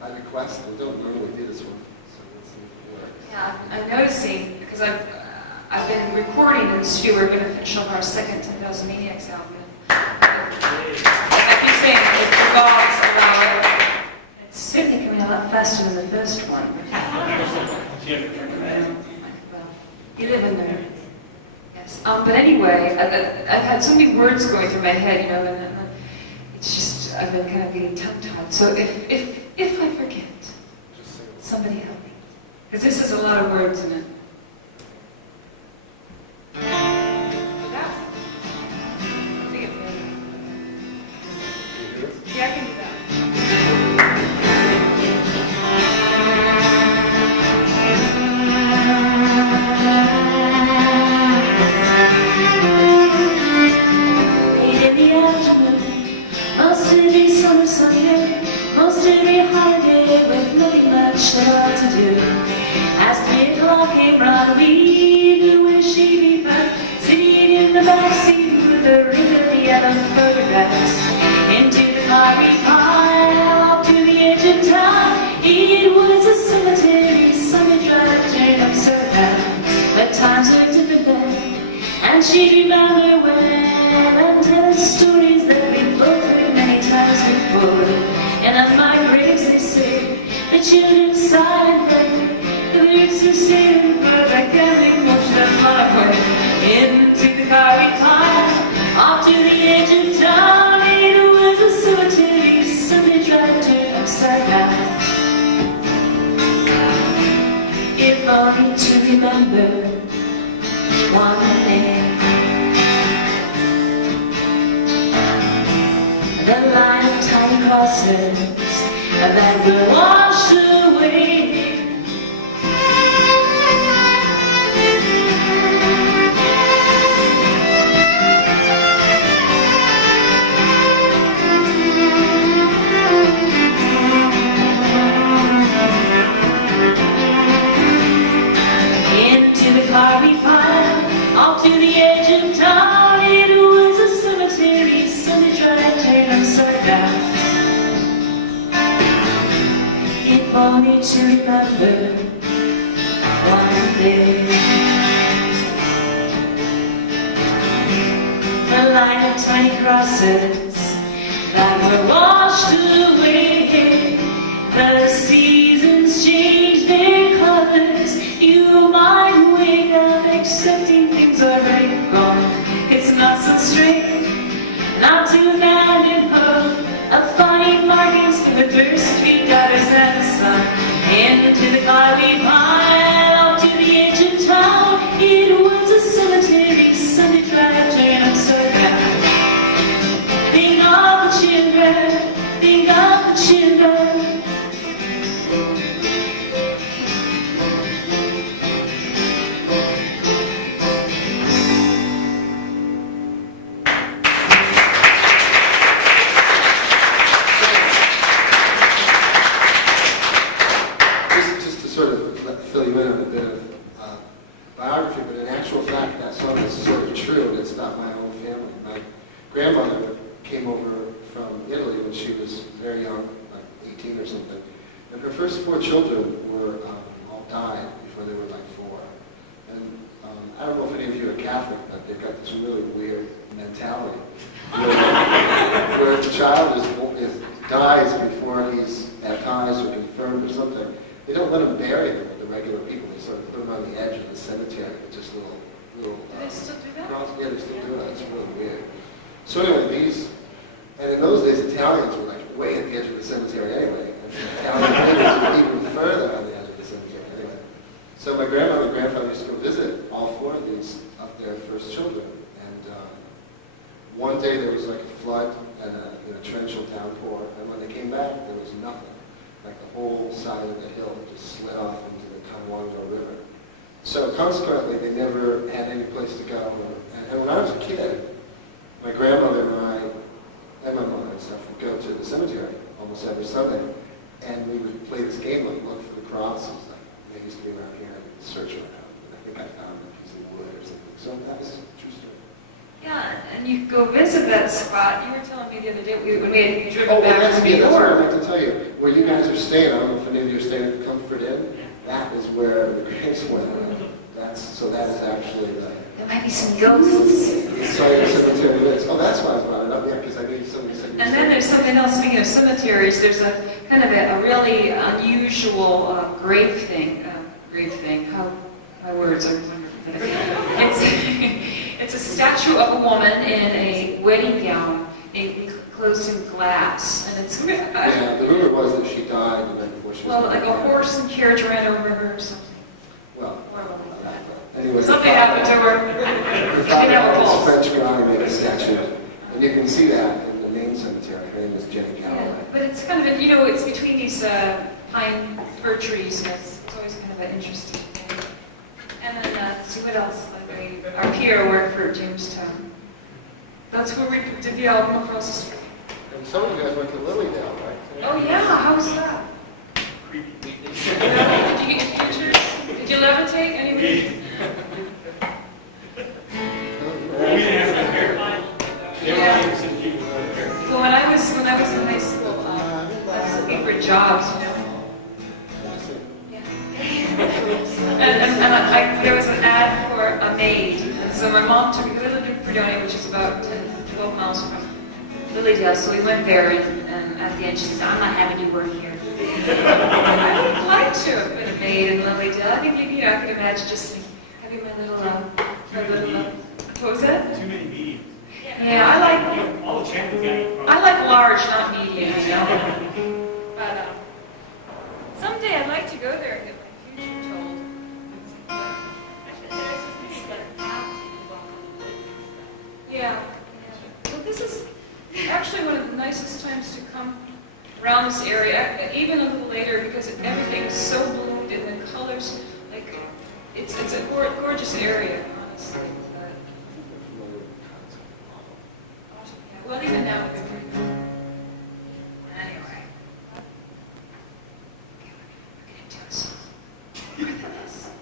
I request. We don't normally do this one, so let's see if it works. Yeah, I'm noticing, because I've been recording in the studio. We're going to finish off our second 10,000 Maniacs album. I keep saying it revolves around it. It's certainly coming a lot faster than the first one. Well, you live in there. Yes. But anyway, I've had so many words going through my head, you know, and it's just, I've been kind of getting tongue-tied. So if I forget, somebody help me. Because this is a lot of words in it. Yeah, I can do that. Late in the afternoon, most every summer Sunday, most every holiday with nothing much at all to do. As 3 o'clock came round, we knew where she'd be found, sitting in the backseat with a ring of the other photographs. Into the car we piled off to the edge of town. It was a cemetery, Sunday drive turned upside down. But times were different then, and she'd remember when, and tell us stories that we've both heard many times before. And on my graves they say, the children sigh and pray, the lyrics are singing, but I can't make much of my way. Into the car we piled off to the edge of town. Cemetery, Sunday drive turned upside down. If only to remember one thing, the line of tiny crosses that will wash away. Off to the edge of town, it was a cemetery, Sunday drive turned upside down. If only to remember one day, the line of tiny crosses that were washed away. The seasons change their colors, you might wake up accepting things already gone. It's not so strange not to abandon hope, a fine bargains for the first 3 daughters and a son. Into the car we piled off to the edge of town. It was a cemetery, Sunday drive turned upside down. Think of the children, think of the children. Fill you in on a bit of biography, but in actual fact, that song is sort of true, and it's about my own family. My grandmother came over from Italy when she was very young, like 18 or something, and her first 4 children were all died before they were like 4. And I don't know if any of you are Catholic, but they've got this really weird mentality where if a child dies before he's baptized or confirmed or something, they don't let them bury them with the regular people. They sort of put them on the edge of the cemetery with just little. Do they still do that? Yeah, they still do that. It's really weird. So anyway, and in those days, Italians were like way at the edge of the cemetery anyway. And Italian neighbors were even further on the edge of the cemetery anyway. So my grandmother and grandfather used to go visit all 4 of these of their first children. And one day there was like a flood and a torrential downpour, and when they came back, there was nothing. Like the whole side of the hill just slid off into the Conwando River. So consequently, they never had any place to go. And when I was a kid, my grandmother and I, and my mother and stuff, would go to the cemetery almost every Sunday, and we would play this game like look for the crosses. Like they used to be around here and search around. And I think I found a piece of wood or something. So that was a true story. Yeah, and you go visit that spot. You were telling me the other day when we had driven Oh, back well, from New that's what York. I meant to tell you. Where you guys are staying, I don't know if any of you are staying at the Comfort Inn, that is where the graves went. So that is actually the There might be some ghosts. site of cemetery list. Oh, that's why I brought it up, yeah, because I knew somebody said. And then there's something else, speaking of cemeteries, there's a kind of a really unusual grave thing, how my words are wonderful. It's a statue of a woman in a wedding gown, enclosed in glass, and it's... Yeah, the rumor was that she died the night before she was... Well, like a horse and carriage ran over her or something. Well, Horrible. anyway. Something happened to her. Her She didn't have a father pulse. was French guy made a statue, and you can see that in the main cemetery. Her name is Jenny Yeah, Calloway. but it's kind of, it's between these pine fir trees, and it's always kind of an interesting thing. And then, let's see what else. Like our Pierre worked for Jamestown. That's where we did the album across the street. And some of you guys went to Lilydale, right? Oh yeah, how was that? Creepy. Did you get pictures? Did you levitate? Anybody? Well, when I was in high school, I was looking for jobs, Yeah. and there was an ad for a maid, and so my mom took me. We lived in Fredonia, which is about 12 miles from Lilydale, so we went there, and at the end she said, "I'm not having you work here." I would like to have been a maid in Lilydale. I think I could imagine just having my little, what was that? Too many meetings. Yeah, All the champions got you. I like large, not medium, But someday I'd like to go there and get my future told. Yeah. Well, this is actually one of the nicest times to come around this area, even a little later, because everything is so bloomed and the colors, like, it's a gorgeous area.